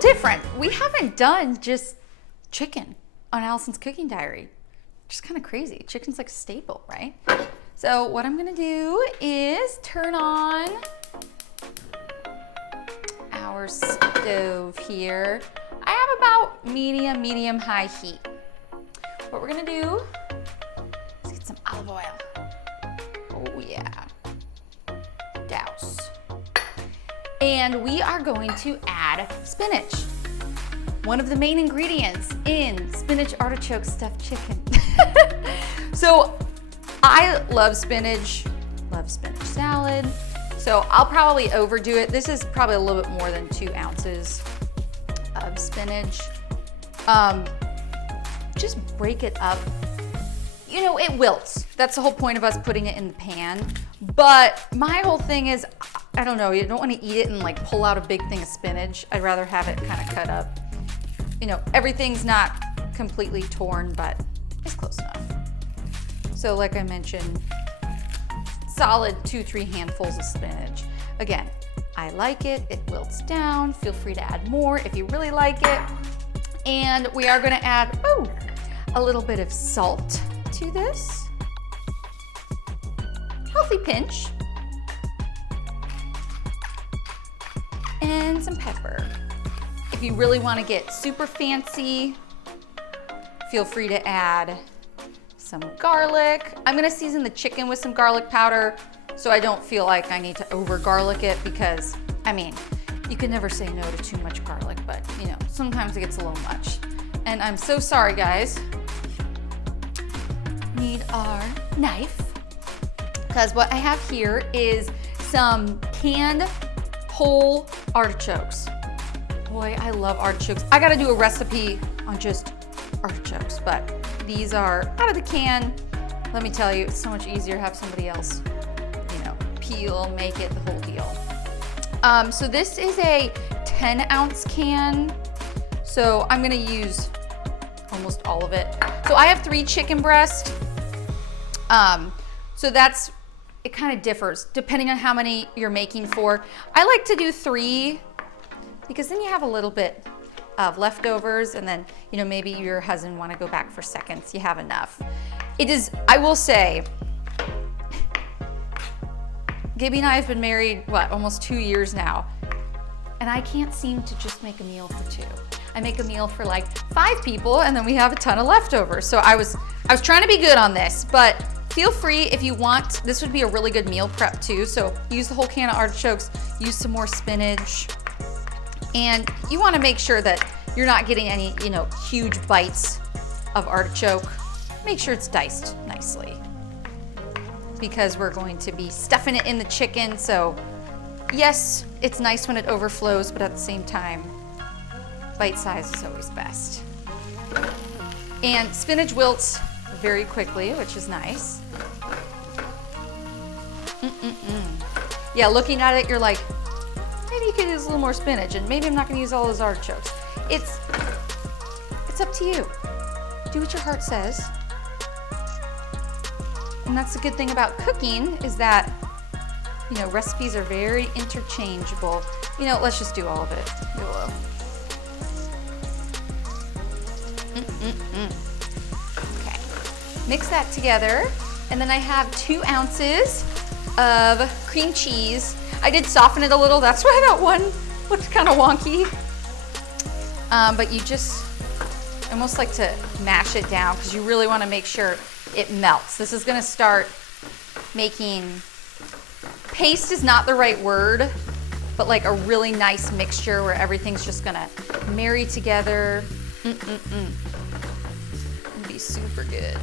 different. We haven't done just chicken on Allison's cooking diary. Just kind of crazy. Chicken's like a staple, right? So what I'm gonna do is turn on our stove here. I have about medium high heat. What we're gonna do is get some olive oil. Oh yeah, douse. And we are going to add spinach. One of the main ingredients in spinach artichoke stuffed chicken. So I love spinach salad. So I'll probably overdo it. This is probably a little bit more than 2 ounces of spinach. Just break it up. You know, it wilts. That's the whole point of us putting it in the pan. But my whole thing is, I don't know, you don't want to eat it and like pull out a big thing of spinach. I'd rather have it kind of cut up. You know, everything's not completely torn, but it's close enough. So like I mentioned, solid 2-3 handfuls of spinach. Again, I like it, it wilts down. Feel free to add more if you really like it. And we are gonna add, a little bit of salt to this. Healthy pinch. And some pepper. If you really want to get super fancy, feel free to add some garlic. I'm gonna season the chicken with some garlic powder so I don't feel like I need to over garlic it, because, I mean, you can never say no to too much garlic, but you know, sometimes it gets a little much. And I'm so sorry, guys. Need our knife, because what I have here is some canned whole artichokes. Boy, I love artichokes. I gotta do a recipe on just artichokes, but these are out of the can. Let me tell you, it's so much easier to have somebody else, you know, peel, make it, the whole deal. So this is a 10-ounce can. So I'm gonna use almost all of it. So I have 3 chicken breasts. So that's, it kind of differs depending on how many you're making for. I like to do 3 because then you have a little bit of leftovers, and then, you know, maybe your husband want to go back for seconds. You have enough. It is, I will say, Gibby and I have been married, what, almost 2 years now, and I can't seem to just make a meal for 2. I make a meal for like 5 people, and then we have a ton of leftovers. So I was trying to be good on this, but feel free if you want. This would be a really good meal prep too. So use the whole can of artichokes, use some more spinach, and you want to make sure that you're not getting any, you know, huge bites of artichoke. Make sure it's diced nicely, because we're going to be stuffing it in the chicken. So yes, it's nice when it overflows, but at the same time, bite size is always best. And spinach wilts very quickly, which is nice. Yeah, looking at it, you're like, maybe you could use a little more spinach, and maybe I'm not gonna use all those artichokes. It's up to you. Do what your heart says. And that's the good thing about cooking, is that, you know, recipes are very interchangeable. You know, let's just do all of it. YOLO. Okay, mix that together. And then I have 2 ounces of cream cheese. I did soften it a little. That's why that one looked kind of wonky. But you just almost like to mash it down, because you really want to make sure it melts. This is going to start making, paste is not the right word, but like a really nice mixture where everything's just going to marry together. It'll be super good.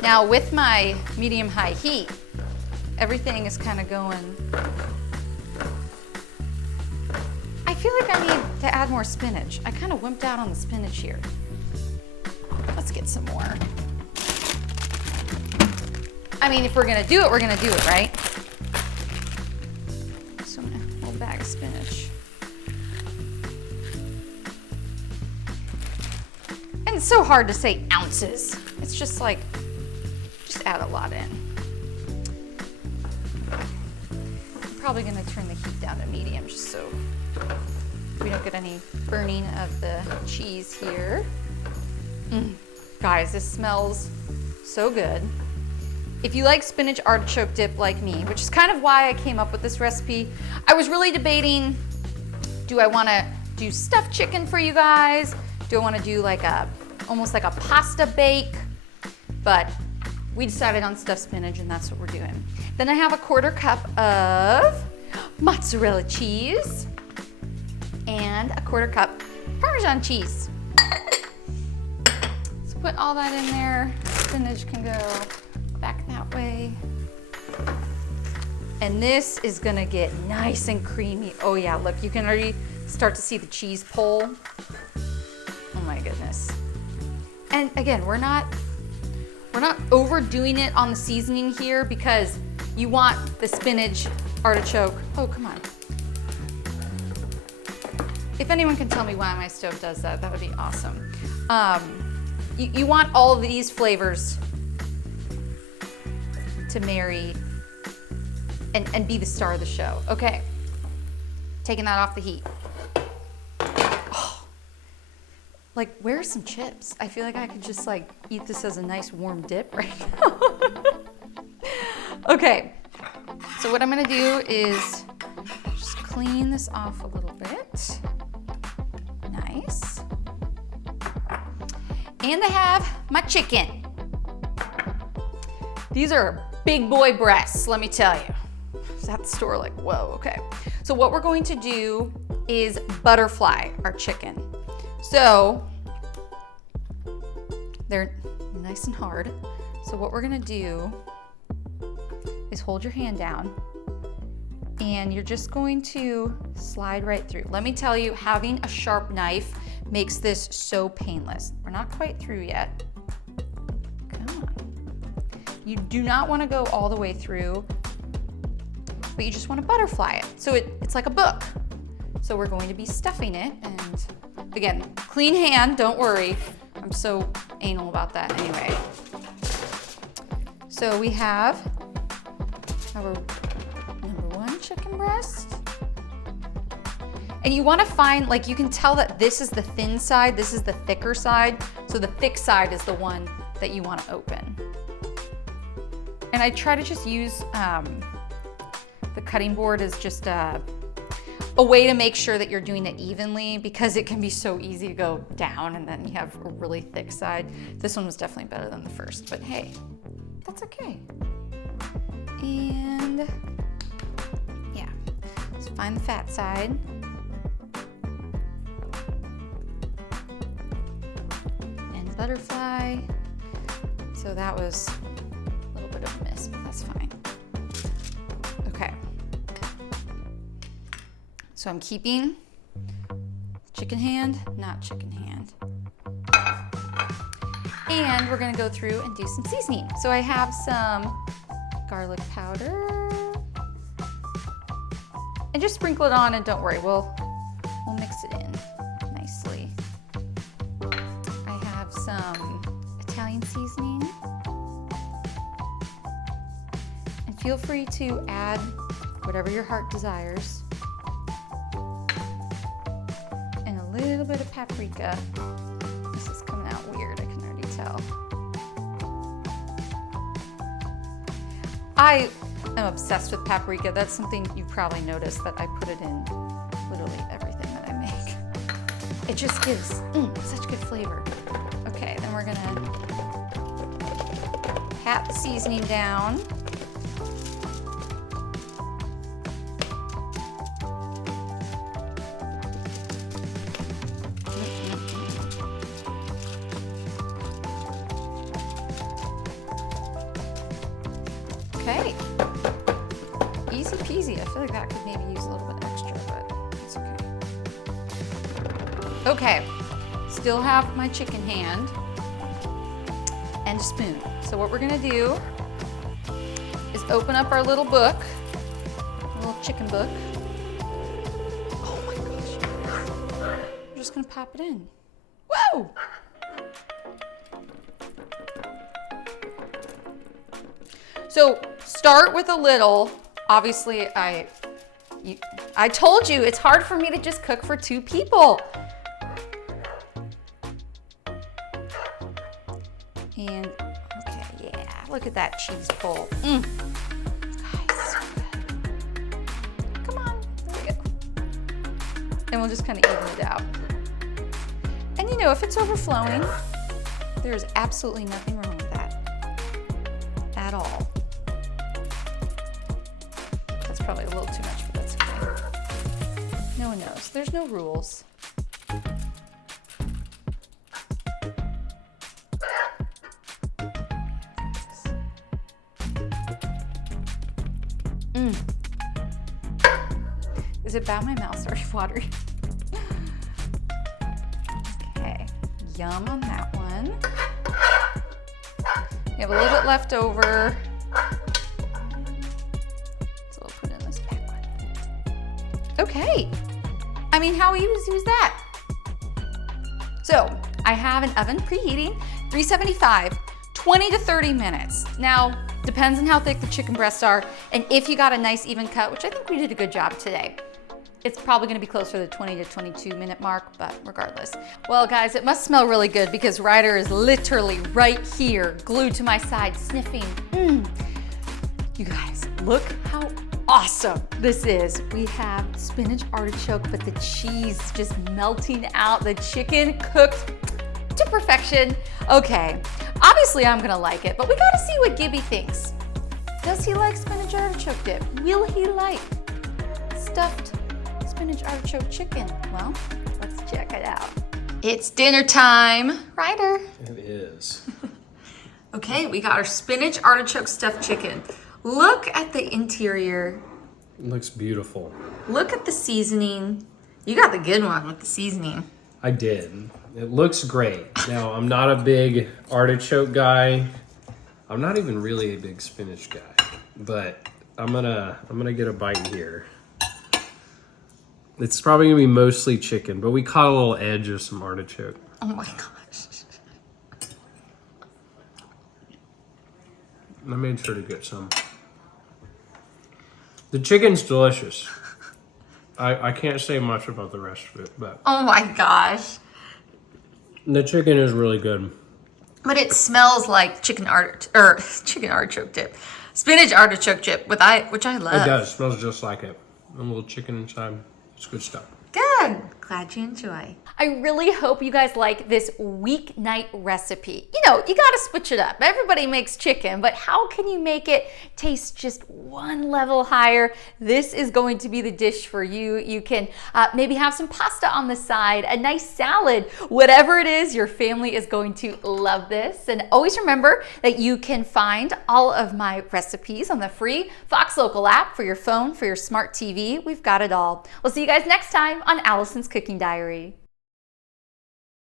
Now with my medium-high heat, everything is kind of going. I feel like I need to add more spinach. I kind of wimped out on the spinach here. Let's get some more. I mean, if we're gonna do it, we're gonna do it, right? So I'm gonna, a whole bag of spinach. And it's so hard to say ounces. It's just like, just add a lot in. probably gonna turn the heat down to medium just so we don't get any burning of the cheese here. Guys, this smells so good. If you like spinach artichoke dip like me, which is kind of why I came up with this recipe, I was really debating, do I wanna do stuffed chicken for you guys? Do I wanna do like almost like a pasta bake? But we decided on stuffed spinach and that's what we're doing. Then I have a 1/4 cup of mozzarella cheese and a 1/4 cup Parmesan cheese. So put all that in there. Spinach can go back that way. And this is gonna get nice and creamy. Oh yeah, look, you can already start to see the cheese pull. Oh my goodness. And again, we're not overdoing it on the seasoning here because you want the spinach artichoke. Oh, come on. If anyone can tell me why my stove does that, that would be awesome. You want all of these flavors to marry and be the star of the show. Okay, taking that off the heat. Oh, like, where's some chips? I feel like I could just like eat this as a nice warm dip right now. Okay, so what I'm gonna do is just clean this off a little bit. Nice. And I have my chicken. These are big boy breasts, let me tell you. I was at the store like, whoa, okay. So what we're going to do is butterfly our chicken. So they're nice and hard. So what we're gonna do is hold your hand down and you're just going to slide right through. Let me tell you, having a sharp knife makes this so painless. We're not quite through yet. Come on. You do not want to go all the way through, but you just want to butterfly it. So it's like a book. So we're going to be stuffing it, and again, clean hand, don't worry. I'm so anal about that anyway. So we have our #1 chicken breast. And you want to find, like, you can tell that this is the thin side, this is the thicker side. So the thick side is the one that you want to open. And I try to just use the cutting board as just a way to make sure that you're doing it evenly, because it can be so easy to go down and then you have a really thick side. This one was definitely better than the first, but hey, that's okay. And yeah, so find the fat side. And butterfly. So that was a little bit of a miss, but that's fine. Okay. So I'm keeping chicken hand, not chicken hand. And we're gonna go through and do some seasoning. So I have some garlic powder. And just sprinkle it on, and don't worry, we'll mix it in nicely. I have some Italian seasoning. And feel free to add whatever your heart desires. And a little bit of paprika. This is coming out weird, I can already tell. I am obsessed with paprika. That's something you've probably noticed, that I put it in literally everything that I make. It just gives such good flavor. Okay, then we're gonna pat the seasoning down. Okay, easy peasy. I feel like that could maybe use a little bit extra, but it's okay. Okay, still have my chicken hand and a spoon. So what we're gonna do is open up our little book, a little chicken book. Oh my gosh. We're just gonna pop it in. Whoa! So start with a little. Obviously, I I told you, it's hard for me to just cook for 2 people. And, okay, yeah, look at that cheese pull. Guys, so good. Come on, there we go. And we'll just kind of even it out. And you know, if it's overflowing, there's absolutely nothing wrong with that at all. That's probably a little too much, but that's okay. No one knows. There's no rules. Is it bad? My mouth's already watery. Okay, yum on that one. We have a little bit left over. So we'll put in this back one. Okay. I mean, how easy was that? So I have an oven preheating, 375, 20 to 30 minutes. Now, depends on how thick the chicken breasts are, and if you got a nice even cut, which I think we did a good job today. It's probably gonna be closer to the 20 to 22 minute mark, but regardless. Well guys, it must smell really good because Ryder is literally right here, glued to my side, sniffing. You guys, look how awesome this is. We have spinach artichoke, but the cheese just melting out, the chicken cooked to perfection. Okay, obviously I'm gonna like it, but we gotta see what Gibby thinks. Does he like spinach artichoke dip? Will he like stuffed spinach artichoke chicken? Well, let's check it out. It's dinner time. Ryder. It is. Okay, we got our spinach artichoke stuffed chicken. Look at the interior. It looks beautiful. Look at the seasoning. You got the good one with the seasoning. I did. It looks great. Now, I'm not a big artichoke guy. I'm not even really a big spinach guy, but I'm gonna get a bite here. It's probably gonna be mostly chicken, but we caught a little edge of some artichoke. Oh my gosh. I made sure to get some. The chicken's delicious. I can't say much about the rest of it, but Oh my gosh. the chicken is really good. But it smells like chicken artichoke dip. Spinach artichoke dip, which I love. It does. It smells just like it. A little chicken inside. It's good stuff. Good. Glad you enjoy. I really hope you guys like this weeknight recipe. You know, you gotta switch it up. Everybody makes chicken, but how can you make it taste just one level higher? This is going to be the dish for you. You can maybe have some pasta on the side, a nice salad, whatever it is, your family is going to love this. And always remember that you can find all of my recipes on the free Fox Local app for your phone, for your smart TV. We've got it all. We'll see you guys next time on Allison's Cooking Diary.